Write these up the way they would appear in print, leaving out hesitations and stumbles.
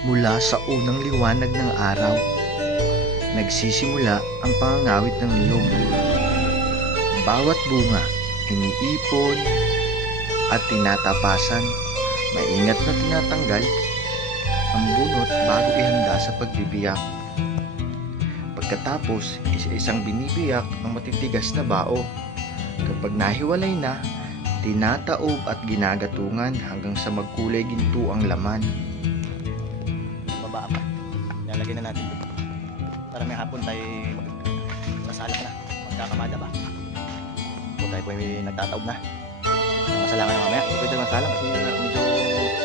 Mula sa unang liwanag ng araw, nagsisimula ang pangangawit ng niyog. Bawat bunga, iniipon at tinatapasan, maingat na tinatanggal ang bunot bago ihanda sa pagbibiyak. Pagkatapos, isa-isang binibiyak ang matitigas na bao. Kapag nahiwalay na, tinataob at ginagatungan hanggang sa magkulay ginto ang laman. Baba pa. Lalagay na natin dito. Para may hapon tayo masalak na. Magkakamada ba? Kung tayo po may nagtataob na. Masalangan na mamaya. Pwede masalang kasi medyo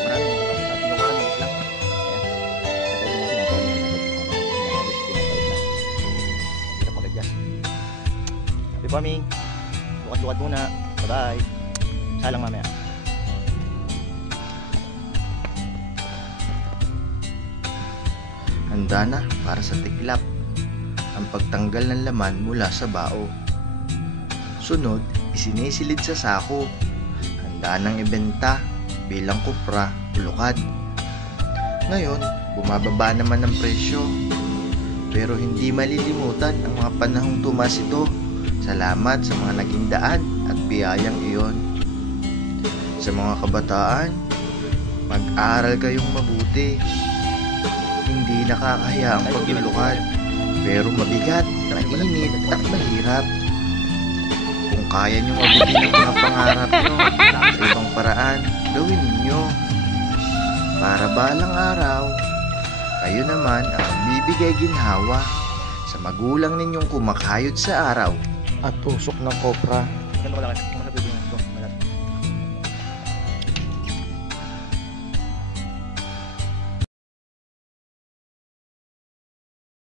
marami. Tinukuran ng islang. Happy farming. Lukat-lukat muna. Bye-bye. Salang mamaya. Handa na para sa tiklap ang pagtanggal ng laman mula sa bao. Sunod, isinisilid sa sako. Handa nang ibenta bilang kupra o lukad. Ngayon, bumababa naman ang presyo. Pero hindi malilimutan ang mga panahong tumas ito. Salamat sa mga naging daan at biyayang iyon. Sa mga kabataan, mag-aral kayong mabuti. Hindi nakakahiya ang paglulukad, pero mabigat, mainit at mahirap. Kung kaya nyo mabuti ng mga pangarap nyo sa ibang paraan, gawin ninyo. Para balang araw, kayo naman ang bibigay ginhawa sa magulang ninyong kumakayod sa araw at usok ng kopra. Ganito ko lang.